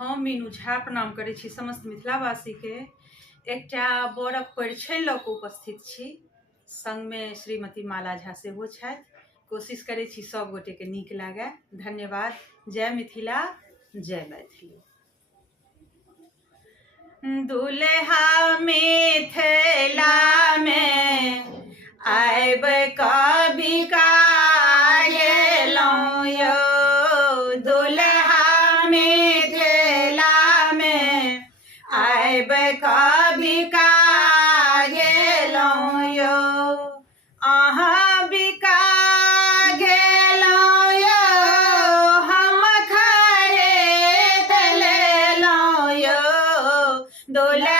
हम मीनू झा प्रणाम करै छी समस्त मिथिलावासी के। एकटा बड़क परिचय लऽ कऽ उपस्थित छी, संगमे श्रीमती माला झा सेहो छथि। कोशिश करै छी सब गोटे के नीक लागय। धन्यवाद। जय मिथिला, जय मैथिली। दुल्हा मिथिला में आयब कभी कायलौं यो, दुल्हा मिथिला में आयब कभी कायलौं यो, अहाँ बिका गेलौं यो, हम खरीद लेलौं यो, दुल्हा